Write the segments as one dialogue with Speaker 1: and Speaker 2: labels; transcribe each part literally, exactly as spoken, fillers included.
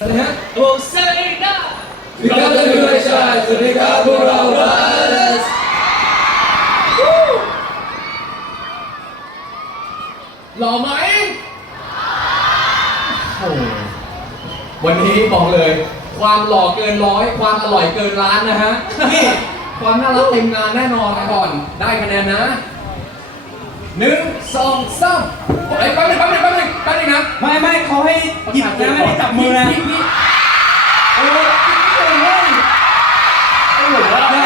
Speaker 1: วัสดีฮะ
Speaker 2: โอ้เซเลน่า
Speaker 1: พี่ครับจะดูไม่ใช่สวัสดีครับพวกเราบัสหล่อไหมโอ้วันนี้บอกเลยความหล่อเกินร้อยความอร่อยเกินล้านนะฮะนี่ความน่ารักเต็มงานแน่นอนนะก่อนได้คะแนนนะหนึ่งสองสามไอ้แป๊บนึงแป๊บนึงแป๊บนึงแป๊บนึงนะ
Speaker 3: ไม่ไม่เขาให้หยิบนะไม่ได้จับมือนะ
Speaker 1: พี่พี่
Speaker 3: โอ้ยเฮ้ย
Speaker 2: โอ้โห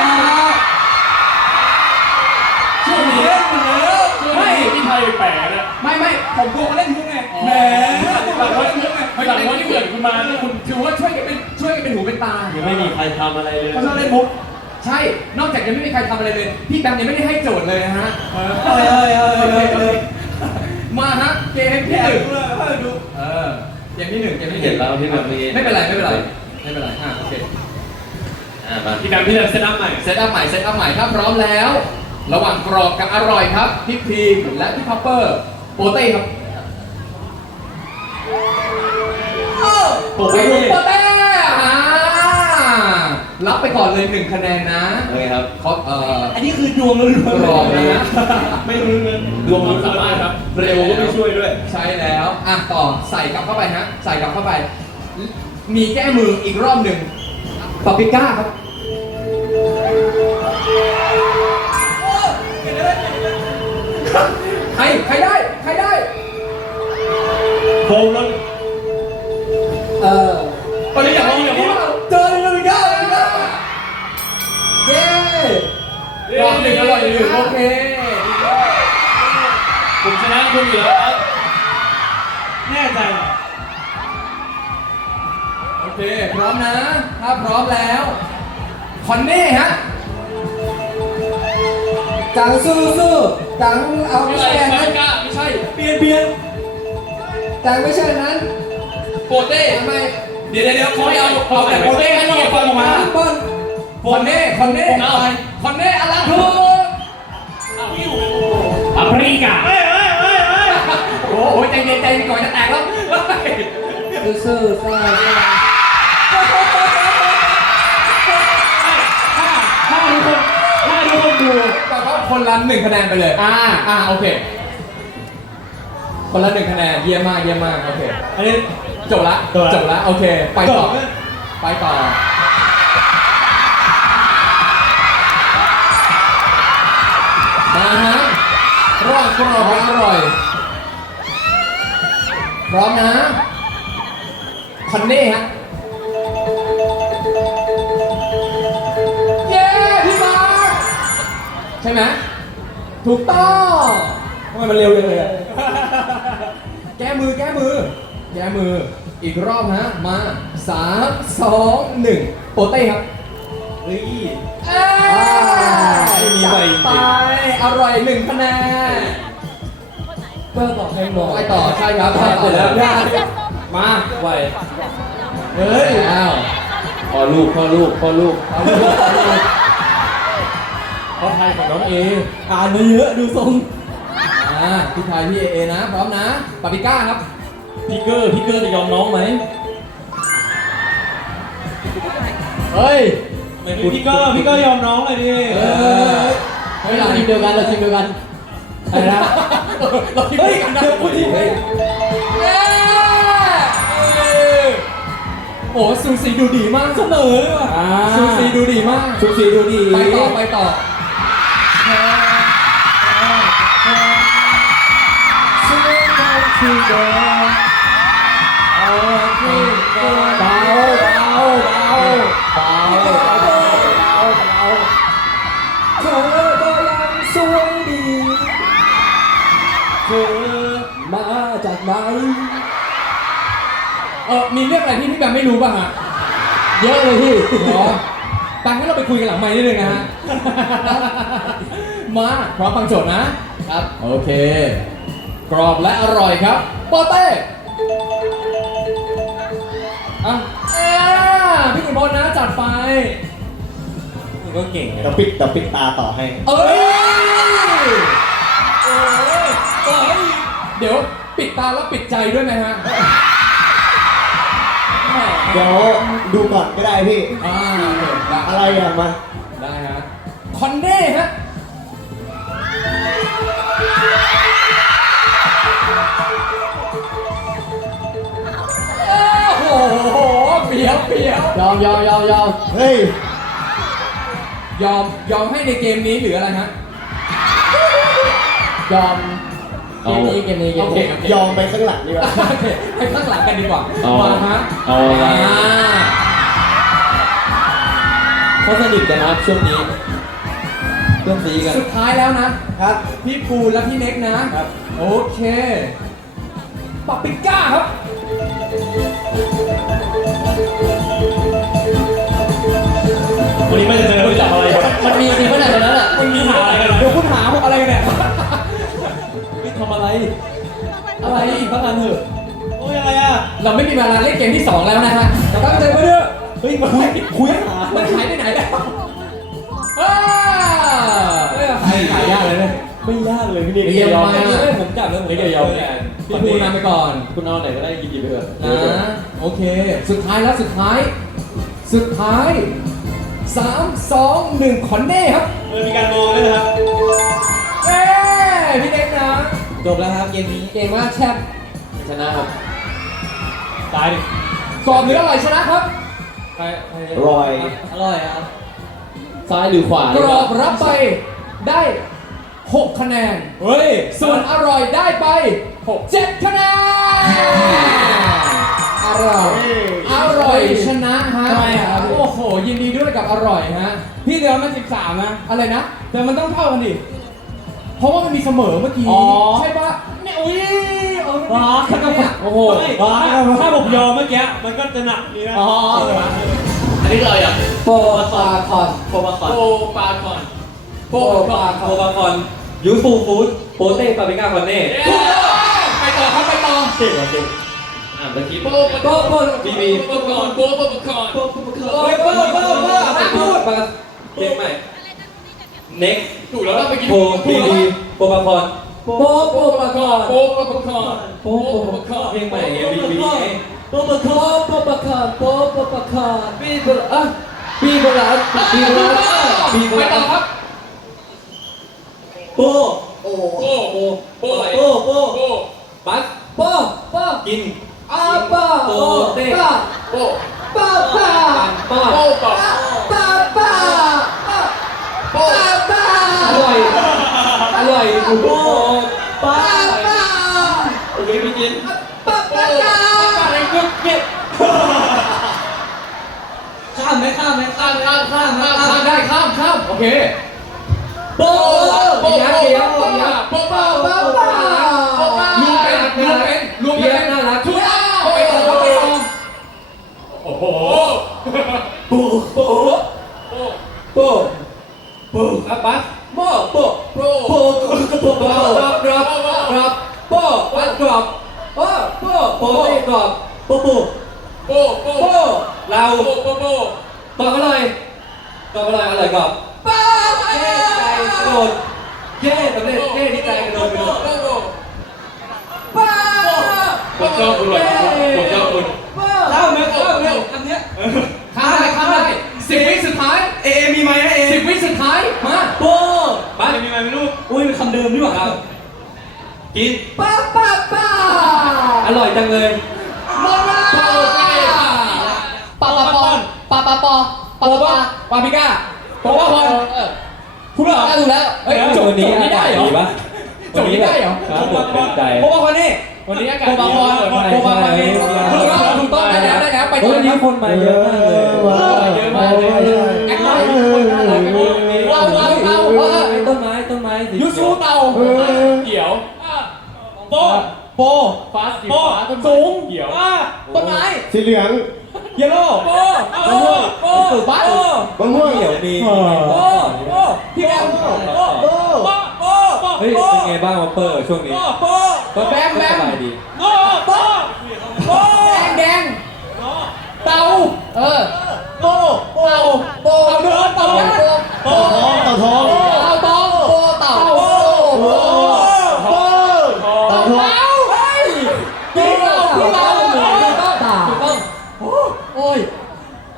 Speaker 1: ช่วงนี้
Speaker 3: เล่นมาแล้ว
Speaker 2: ช่วง
Speaker 3: ไม่
Speaker 2: นี้พี่ไทยแปลกเนี่ย
Speaker 3: ไม่ไม่ผมกลัวเขาเล่นมุกไงแหม
Speaker 2: หลังวันนี้หลังวันที่เกิดคุณมาเนี่ยคุณ
Speaker 1: ถือว่าช่วยกันเป็นช่วยกันเป็นหูเป็นตา
Speaker 2: ยังไม่มีใครทำอะไรเลย
Speaker 3: เขาชอบเล่นมุก
Speaker 1: ใช่ นอกจากยังไม่มีใครทำอะไรเลย พี่แบมยังไม่ได้ให้โจทย์เลยนะฮะ
Speaker 3: เฮ้ยเฮ้ยเฮ้ยเฮ้ยเฮ้ย
Speaker 1: มาฮะ เกมที่
Speaker 3: แย่
Speaker 1: หนึ่ง
Speaker 3: ดูเลยให้ดู
Speaker 1: เออ เกมที่หนึ่งเกมที่ห
Speaker 2: เห็
Speaker 1: นึ่
Speaker 2: น
Speaker 1: ง
Speaker 2: แล้วที่แบบนี้
Speaker 1: ไม่เป็นไรไม่เป็นไร ไม่เป็นไร อ่ะโอเค
Speaker 2: อ่ามาพี่แบมพี่แบมเซตอัพใหม่
Speaker 1: เซตอัพใหม่ เซตอัพใหม่ถ้าพร้อมแล้ว ระหว่างกรอบกับอร่อยครับ พี่พีมและพี่พัปเปอร์ โปเต้ครับ
Speaker 2: โอ้โห
Speaker 1: ไปดูโปเต้อ่ารับไปก่อนเลยหนึ่งคะแนนนะ
Speaker 2: โอเคครับ
Speaker 1: เขาเอ่อ
Speaker 3: อันนี้คือดวงล้วน
Speaker 1: กรอบนะ
Speaker 2: ไม่รู้เงินดวงมันสามารถครับเร็วก็ไม่ช่วยด้วย
Speaker 1: ใช่แล้ว อ่ะ ต่อใส่กลับเข้าไปฮะ ใส่กลับเข้าไป มีแก้มืออีกรอบหนึ่งปาปริก้าครับ ใคร ใครได้ ใครได้
Speaker 2: โฟมแล้ว
Speaker 3: เออ
Speaker 2: ตอนนี้อยากลองอยากลอง
Speaker 3: เจอเลยก้าเลยก้าเย้
Speaker 1: รอบหนึ่งอร่อยหนึ่งโอเค
Speaker 2: ผมชนะคุณอยู่แล้วครับ
Speaker 3: แน่ใจ
Speaker 1: โอเค พร้อมนะ ถ้าพร้อมแล้ว คอนเน่ฮะ
Speaker 3: จังสู้สู้จังเอา
Speaker 2: ไม่
Speaker 3: ไม่
Speaker 2: ใช่
Speaker 3: ใช่อัน
Speaker 2: ไม่
Speaker 3: นั้น
Speaker 2: กล้าไม่ใช่
Speaker 3: เปลี่ยนเปลี่ยนจังไม่ใช่อันนั้น
Speaker 1: โปเต้
Speaker 3: ทำไม
Speaker 1: เดี๋ยวเดี๋ยวเดี๋ยวเขาให้เอาเอาแต่โปเต้ให้เราฟังออกมา
Speaker 3: บอล
Speaker 1: คอนเน่คอนเน่อะไรคอนเน่อะไรถูก
Speaker 2: อเมริกาเฮ้ยเฮ้ยเฮ้ยเฮ้ย
Speaker 1: โอ้โหใจเย็นใจเย็นก่อนจะแตกแล้ว
Speaker 3: สู้สู้ซ่าซ่า
Speaker 2: ถ้าทุกคนถ้าทุกคนดู
Speaker 1: แต่ว่าคนละหนึ่งคะแนนไปเลย อ่า อ่า โอเค คนละหนึ่งคะแนน เยี่ยมมาก เยี่ยมมาก โอเค
Speaker 3: อันนี้
Speaker 1: จบละ
Speaker 3: จบละ
Speaker 1: จบละ โอเค ไปต่อ
Speaker 3: จบละ
Speaker 1: ไปต่อ มาฮะระหว่างกรอบและอร่อย พร้อมนะ คอนเน่ฮะ เย้ พี่มาร์คใช่ไหม ถูกต้อง
Speaker 3: ทำไมมันเร็วจังเลยอ่ะ
Speaker 1: แก้มือ แก้มือ แก้มือ อีกรอบฮะ มาสามสองหนึ่งโปเต้ครับ
Speaker 3: เฮ้ย
Speaker 1: เอ้ย
Speaker 3: มี
Speaker 1: จั
Speaker 3: ใบ
Speaker 1: ด
Speaker 3: จริง
Speaker 1: ไป อร่อยหนึ่งคะแนน
Speaker 3: เปิ้ลบอกให้บอก
Speaker 1: ไปต่อ ใช่ครับ
Speaker 3: ไปต่อแล้ว
Speaker 1: ได้
Speaker 3: มาไว
Speaker 1: เฮ้ยอ้าว
Speaker 2: พ่อลูกพ่อลูกพ่อลูก
Speaker 1: เอาลูกเอาลูก
Speaker 2: พ่อไทยของน้องเอ
Speaker 3: อ่านมาเยอะดูทรง
Speaker 1: อ่าพี่ชายพี่เอเอนะ พร้อมนะปาปริก้าครับ
Speaker 2: พี่เกอร์พี่เกอร์จะยอมน้องไหม
Speaker 1: เฮ้ย
Speaker 3: พี่ก็พี่ก็ยอมน้องเลยดิ
Speaker 1: เออเฮ้ยเราทีมเดียวกันเราทีมเดียวกัน
Speaker 3: อะไรนะ
Speaker 1: เราทีม
Speaker 3: เฮ้ย
Speaker 1: เดียวกันนะ
Speaker 3: เดี๋ยวพูดทีเฮ้ย
Speaker 1: เย้โอ้สูสีดูดีมาก
Speaker 3: เสมอเลยว่ะ
Speaker 1: สูสีดูดีมาก
Speaker 3: สูสีดูดี
Speaker 1: ไปต่อไปต่อ
Speaker 3: ที่เดิมเอาที่เดิมเบาเบาเบาเบาเบาเบาเธอก็ยังสวยดีเธอมาจากไหน
Speaker 1: เออมีเรื่องอะไรที่พี่แบมไม่รู้ป่ะฮะ
Speaker 3: เยอะเลยพี่
Speaker 1: เหรอตังให้เราไปคุยกันหลังไมค์นิดนึงนะฮะ มาพร้อมฟังโจทย์นะ ครับ โอเค กรอบและอร่อยครับโปเต้อ่ะอ่าพี่ขุนพลนะจัดไป
Speaker 3: มึงก็เก่งเดี๋ยวปิดเดี๋ยวปิดตาต่อให้
Speaker 1: เอ้ยโอ้ยโอ้ยเดี๋ยวปิดตาแล้วปิดใจด้วยไหมฮะ
Speaker 3: แหมเดี๋ยวดูก่อนก็ได้พี่
Speaker 1: อ่าโอเคได้
Speaker 3: อะไรอ่ะมา
Speaker 1: ได้ฮะคอนเน่ฮะโอ้โหเปียวเปียวย
Speaker 4: อมยอมยอมยอม
Speaker 3: เฮ้ย
Speaker 1: ยอมยอมให้ในเกมนี้หรืออะไรฮะ
Speaker 4: ยอมเกมนี้เกมนี้เกม
Speaker 1: โอเค
Speaker 4: นี้
Speaker 1: โอเค
Speaker 3: ยอมไปข้างหลังดีกว่า
Speaker 1: โอเคให้ข้างหลังกันดีกว่า
Speaker 2: เอา
Speaker 1: มาฮะ
Speaker 2: เอา
Speaker 1: อ่า
Speaker 4: เขาสนิทกันนะครับช่วงนี้เพื่อนซีกัน
Speaker 1: สุดท้ายแล้วนะครับ พี่ปูและพี่เน็กนะครับ โอเคปาปริก้าครับ
Speaker 2: วันนี้ไม่จะเจอรู้จักอะไรครับ
Speaker 4: มันมีจริงขนาดนั้นอ่ะ
Speaker 2: วันนี้หาอะไรกัน
Speaker 1: เดี๋ยวคุณหาผมอะไรกันเนี่ย
Speaker 4: นี่ทำอะไร อะไรพักงานเถอะ
Speaker 2: โอ้ยอะไรอ่ะ
Speaker 1: เราไม่มีเวลาเล่นเกมที่สองแล้วนะฮะเราตั้งใจไว้เถอะ
Speaker 4: เฮ้ยมาคุยคุยหา
Speaker 1: มันหายไปไหนแล้วอ้าเอ้ยหายหายยากเลยเนี่ย
Speaker 4: ไม่ยากเลยพี่เด็ก
Speaker 1: เยี่ยมมาก
Speaker 4: ไม่ผมจับแล้วผม
Speaker 2: ไม่เกี่ยวยอม
Speaker 1: พี่ปูนำไปก่อน
Speaker 4: คุณเอาไหนก็ได้หยิบๆไปเถอะ
Speaker 1: นะโอเค สุดท้ายแล้วสุดท้าย สุดท้ายสามสองหนึ่งคอนเน่ครับ
Speaker 2: เออมีการมองด้วยนะครับ
Speaker 1: เอ้ยพี่เด็กนะ
Speaker 4: จบแล้วครับเกมนี้
Speaker 1: เก่งมากแชมป์
Speaker 4: ชนะครับ
Speaker 2: ตายดิ
Speaker 1: กรอบหรืออร่อยชนะครับ
Speaker 4: ใครใคร
Speaker 3: อร่อย
Speaker 4: อร่อยครับซ้ายหรือขวาก
Speaker 1: รอบรับไปได้หกคะแนน
Speaker 4: เฮ้ย
Speaker 1: ส่วนอร่อยได้ไปเจ็ดคะแนนอร่อยอร่อยชนะฮะ
Speaker 4: ทำไมอะครับ
Speaker 1: โอ้โหยินดีด้วยกับอร่อยฮะ
Speaker 4: พี่เดือนมาสิบสามนะ
Speaker 1: อะไรนะ
Speaker 4: แต่มันต้องเท่ากันดิ
Speaker 1: เพราะว่ามันมีเสมอเมื่อกี้
Speaker 4: อ๋อ
Speaker 1: ใช่ปะเนี่ยอุ้ยเออ
Speaker 4: ว้า
Speaker 1: ขนาดนี้
Speaker 4: โอ้โห
Speaker 2: ไม่ถ้าผมยอมเมื่อกี้มันก็จะหนักนี่นะ
Speaker 4: อ๋อ
Speaker 2: อันนี้เราอยาก
Speaker 4: โปปาคอนโปปาคอน
Speaker 2: โปปาคอน
Speaker 4: โปปาโปปาคอนยูฟูฟูดโปเต้ปาปริก้าคอนเน่
Speaker 1: ถูกต้องไปต่อครับไปต่อ
Speaker 2: เก่งว่ะเก่งอ่านตะกี้โป
Speaker 4: โปโปบีบี
Speaker 2: ปาคอนโปปาคอน
Speaker 4: โปโปโปเฮ้ยโปโปโปไม่พูดปาเก่งใหม่ next
Speaker 2: ถูกแล้วเราไปกิน
Speaker 4: โปบีบีโปปาคอนโปโปปาคอน
Speaker 2: โปปาคอน
Speaker 4: โปปาคอนเพลงใหม่ไงบีบีโปปาคอนโปปาคอนโปปาคอนบีบลอ่ะบีบลาบีบลาบีบ
Speaker 1: ไป
Speaker 4: ลา
Speaker 1: ต่อครับ
Speaker 4: โป
Speaker 2: โปโปโป
Speaker 4: โปโป
Speaker 2: โป
Speaker 4: บัสโปโป
Speaker 2: กิน
Speaker 4: อาปาโปเต้ปา
Speaker 2: โป
Speaker 4: ปาปาปา
Speaker 2: โปปา
Speaker 4: ปาปาปาปาอร่อยอร่อยโปปาปา
Speaker 2: โอเคไปกิน
Speaker 4: ปาปาอะไรกุ๊กเก็บข้ามไหมข้ามไหมข้ามข้ามข้าม
Speaker 1: ข้ามข้ามได้ข้ามข้ามโอเค
Speaker 4: โปโปเดี๋ยวเดี๋ยว
Speaker 1: โปปาปาปารวมเป็นรวมเป็นรวมเป็น
Speaker 4: น่ารัก
Speaker 1: ถูกต้องไปต่อครับไปต่อ
Speaker 2: โอ้โห
Speaker 4: โปโปโปโปอ่ะบัสโปโป
Speaker 2: โป
Speaker 4: โปโปโปดรอปดรอปดรอปโปวัดดรอปโปโปโปไม่ดรอปโปโป
Speaker 2: โปโป
Speaker 4: โปเรา
Speaker 2: โปโปโป
Speaker 4: ตอบอร่อยตอบอร่อยอร่อยกรอบป้าเย้ใจกระโดดเย้สำเร็จเย้ดีใจกระโดดกระโดดป้า
Speaker 2: ผมชอบคุณเลยผมชอบคุณ
Speaker 4: ข้าวไหมข้าวเร็วอันเนี้ย
Speaker 1: ข้ามได้ข้ามได้สิบวิสุดท้าย
Speaker 4: เอมีไหมนะเอ
Speaker 1: สิบวิสุดท้ายมา
Speaker 4: โป
Speaker 2: บ้านมีไหมไม่รู้
Speaker 4: อุ้ยเป็นคำเดิมนี่หว่าครับ
Speaker 2: กิน
Speaker 4: ป้าป้าป้าอร่อยจังเลย
Speaker 1: หมดเวลา
Speaker 4: ปาปาปอนปาปาปอปาปาปา
Speaker 1: ปาปิก้าโปปาพรคุณเหรอ
Speaker 4: ถูกแล้ว
Speaker 1: เฮ้ยโจทย์นี้ได้เหรอโจทย์นี้ได้เหรอ
Speaker 4: ครับผมเป็นใจ
Speaker 1: โปปาพรนี่วันนี้อากาศดีโปปาพรนี่ถูกต้องถูกต้องได้แล้วได้แล้วไปต่อ
Speaker 4: วันนี้คนมาเยอะมากเลย
Speaker 1: เยอะมากเลยแอคไลท์คนน่ารักเราเราเราว่า
Speaker 4: ไอ้ต้นไม้ต้นไม้สี
Speaker 1: ยูซูเต่า
Speaker 2: เกี่ยวโป
Speaker 1: โป
Speaker 2: ฟ้าสี
Speaker 1: โป
Speaker 2: ฟ้าต้น
Speaker 1: สูง
Speaker 2: เกี่ยว
Speaker 1: ต้นไม้
Speaker 3: สีเหลือง
Speaker 1: เยลโล่โปโปโปบัส
Speaker 3: มะม่วง
Speaker 4: เขียวมี
Speaker 1: โปโปพี่แอมโปโปโป
Speaker 4: เฮ้ยเป็นไงบ้างวอปเปอร์ช่วงนี้
Speaker 1: โปแบมแบ
Speaker 4: ส
Speaker 1: ม
Speaker 4: บายดี
Speaker 1: โปโปโปแดงแดงเต่าเออโปโปโปเต่าเดินเต่าเดินโป
Speaker 3: เต่าทองเต่าทอง
Speaker 1: เต่าทองโปเต่าโปโป
Speaker 3: เต่าทอง
Speaker 1: เฮ้ยพี่เต่าพี่เต่าถูกต้องถูกต้องโอ้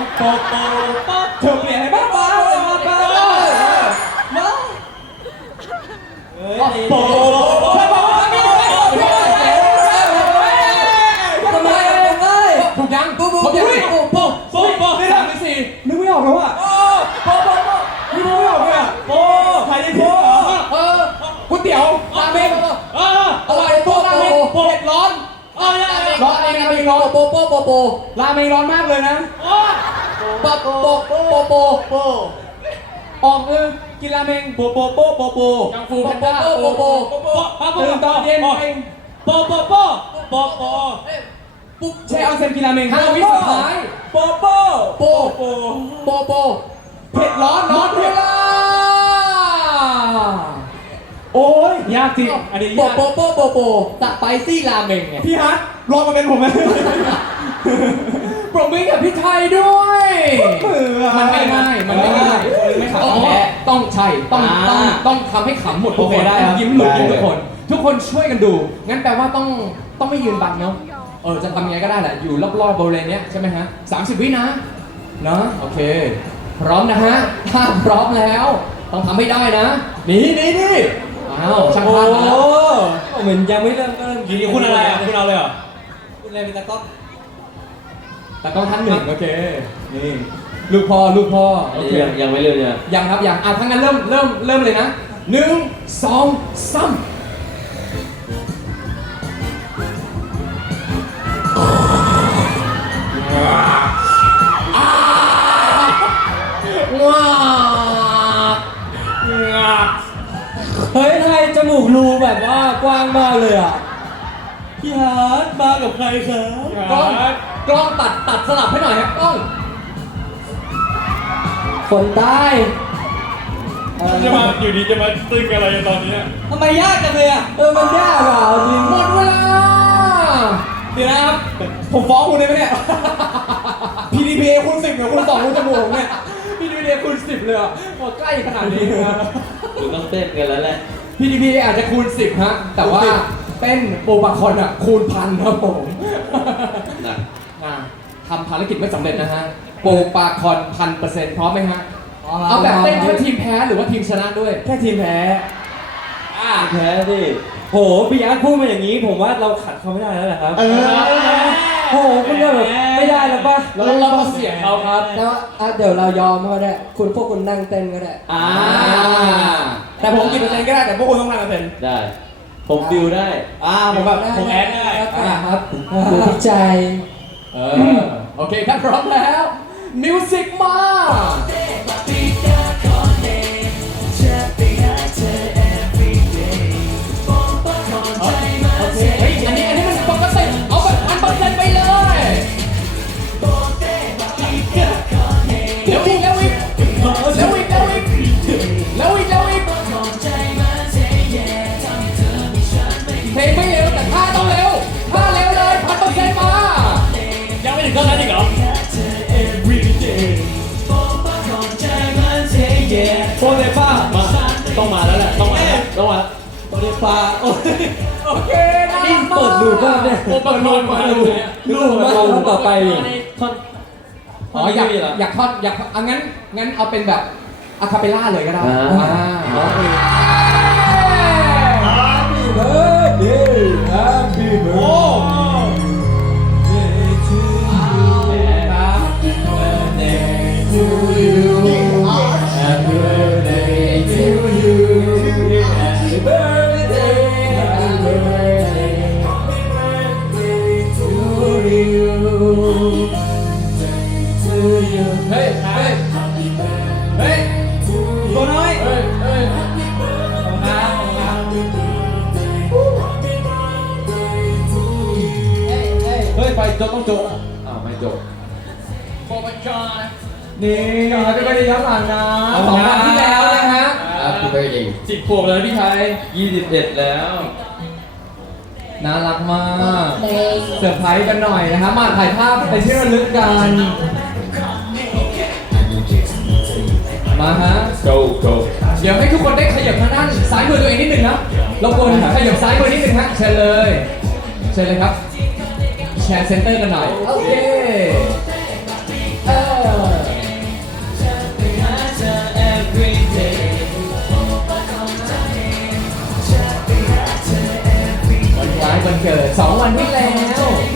Speaker 3: โปโปโปเธอเปลี่ยนให้บ้างบ้างบ้างบ้างบ้างโปเธอบอกว่าไม่ได้ทำไมเลย
Speaker 1: ถูกยังปุ๊บปุ๊บปุ๊บปุ๊บปุ๊บปุ๊บปุ๊บสามหรือสี่
Speaker 3: นึกไม่ออกแล้วอ่ะโปโปโปนึกไม่ออกเลยอ่ะโปใครได้โป
Speaker 1: เออก๋วยเตี๋ยวราเมงอร่อยโปราเมงเผ็ดร้อนร้อนราเมงราเมงร้อนโปโปโปโปราเมงร้อนมากเลยนะโปโปโปโปโปออกเออกินราเมงโปโปโปโปโปยังฟูแพนด้าโปโปตื่นตอนเย็นเองโปโปโปโปโปปุ๊บแช่ออนเซ็นกินราเมงห้าวิสุดท้ายโปโปโปโปโปโปเผ็ดร้อนร้อนเวลาโอ้ยยากจริงอันนี้ยากโปโปโปโปสไปซี่ราเมงไงพี่ฮัทลองมาเป็นผมไหมปรบมือกับพี่ไทยด้วยมันไม่ง่ายมันไม่ง่ายไม่ขำแพ้ต้องใช่ต้องต้องต้องทำให้ขำหมดทุกคนยิ้มหลุดยิ้มทุกคนทุกคนช่วยกันดูงั้นแปลว่าต้องต้องไม่ยืนบังเนาะเออจะทำยังไงก็ได้แหละอยู่รอบๆบริเวณนี้ใช่ไหมฮะสามสิบวินะเนาะโอเคพร้อมนะฮะถ้าพร้อมแล้วต้องทำให้ได้นะนี่นี่นี่อ้าวช่างภาพมาแล้ว
Speaker 3: เหมือนยังไม่เริ่มเริ่ม
Speaker 2: ทีนี้คุณอะไรอ่ะคุณเอาเลยเหรอ
Speaker 3: คุณอะไรเป็นตะก๊อก
Speaker 1: แต่ต้องท่านหนึ่งโอเคนี่ลูกพ่อลูกพ่อโอเค
Speaker 4: ยังยังไม่เริ่มเนี่ย
Speaker 1: ยังครับยังอ่ะทั้างนั้นเริ่มเริ่มเริ่มเลยนะหนึ่งสองสามว้า
Speaker 3: เฮ้ยไทยจมูกรูแบบว่ากว้างมากเลยอ่ะพี่ฮาร์ดมากับใครครับ
Speaker 1: กล้องกล้องตัดตัดสลับให้หน่อยครับกล้อง
Speaker 3: คนใต้
Speaker 2: จะมาอยู่ดีจะมาตึงอะไรตอนนี้
Speaker 3: ทำไมยากจังเลยอ่ะเออมันยากอ่ะจริง
Speaker 1: หมดเวลา
Speaker 3: เดี๋ยวนะครับผมฟ้องคุณได้ไหมเนี่ย พี ดี พี เอ คูณสิบเนี่ยคุณสองคุณจมูกเนี่ย
Speaker 1: พี่ดีพีคูณสิบเลยอ่ะโอ้ใกล้ขนาดนี้นะ
Speaker 4: คุณต้องเต้นกันแล้วแหละ
Speaker 1: พี่ดีพีอาจจะคูณสิบฮะแต่ว่าเต้นโปรบาคอนอ่ะคูณพันครับผม
Speaker 4: นะ
Speaker 1: อ่ะทำภารกิจไม่สำเร็จนะฮะโปรปาคอนพันเปอร์เซ็นต์พร้อมไหมฮะเอาแบบเต้นแค่ทีมแพ้หรือว่าทีมชนะด้วย
Speaker 3: แค่ทีมแพ้
Speaker 1: อ่ะ
Speaker 3: แพ้สิโหพี่อาร์ตพูดมาอย่างนี้ผมว่าเราขัดเขาไม่ได้แล้วแหละครับ
Speaker 1: เออ
Speaker 3: โหคุณเนี่ยแบบไม่ได้แล้วป่ะ
Speaker 1: เราเราต้องเสียงเขาครับ
Speaker 5: แต่ว่าอ่ะเดี๋ยวเรายอมก็ได้ คุณพวกคุณนั่งเต้นก็ได้
Speaker 1: อ่า
Speaker 3: แต่ผมกี่เปอร์เซ็นต์ก็ได้แต่พวกคุณต้องห้าเปอร์เซ็นต์
Speaker 4: ได้ ผมฟิลได้
Speaker 3: อ่าผมแบบผมแอดได้
Speaker 5: อ่ะครับดูที่ใจ
Speaker 1: เออโอเคถ้าพร้อมแล้วมิวสิกมาโอเคเฮ้ยอันนี้อันนี้มันปกติเอาแบบพันเปอร์เซ็นต์ไปเลยเดี๋ยวอีกแล้วอีกแล้วอีกแล้วอีกแล้วอีกแล้วอีกเพลงไม่เร็วแต่ท่าต้องเร็วท่าเร็วเลยพันเปอร์เซ็นต์มา
Speaker 2: ยังไม่ถึงขั้นนั้นอีกเหรอ
Speaker 3: โปรเดป้า
Speaker 2: มาต้องมาแล้วแหละต้องมาแล้วต้องมา
Speaker 3: โปรเดป้าโอ้ย
Speaker 1: โอเคนะ
Speaker 3: นี่เปิดดูก็เนี่ย
Speaker 1: โอ้เปิดรูปมาดู
Speaker 3: ดูมาท่อนต่อไปนี่
Speaker 2: ท่อน
Speaker 1: อ๋ออยากอยากทอดอยากอ่ะงั้นงั้นเอาเป็นแบบอะคาเปล่าเลยก็ได้
Speaker 4: อ่า
Speaker 1: อ่าร้องเพลง
Speaker 3: Happy birthday Happy birthday to you Happy birthday to you Happy birthday Happy birthday Happy birthday to you to you
Speaker 1: เฮ้ยเฮ้ยเฮ้ย
Speaker 3: ตัวน้อย
Speaker 1: เฮ้ยเฮ้ย
Speaker 3: เฮ้ย ไปจบต้องจบ
Speaker 1: อ้าวไม่จบโปรโมชั่น
Speaker 3: นี่ครับพี่ไปดีย้อนหลังนะ
Speaker 1: สองวันที่แล้วนะฮะ
Speaker 4: พี่ไปเอง
Speaker 1: สิบขวบแล้วพี่ไทย
Speaker 4: ยี่สิบเอ็ดแล้ว
Speaker 1: น่ารักมากเซอร์ไพรส์กันหน่อยนะฮะมาถ่ายภาพไปที่ระลึกกันมาฮะ
Speaker 4: go go
Speaker 1: เดี๋ยวให้ทุกคนได้ขยับทางด้านซ้ายมือตัวเองนิดนึงนะรบกวนขยับซ้ายมือนิดนึงฮะเชิญเลยเชิญเลยครับแชร์เซนเตอร์กันหน่อยโอเคเออวันคล้ายวันเกิดสองวันที่แล้ว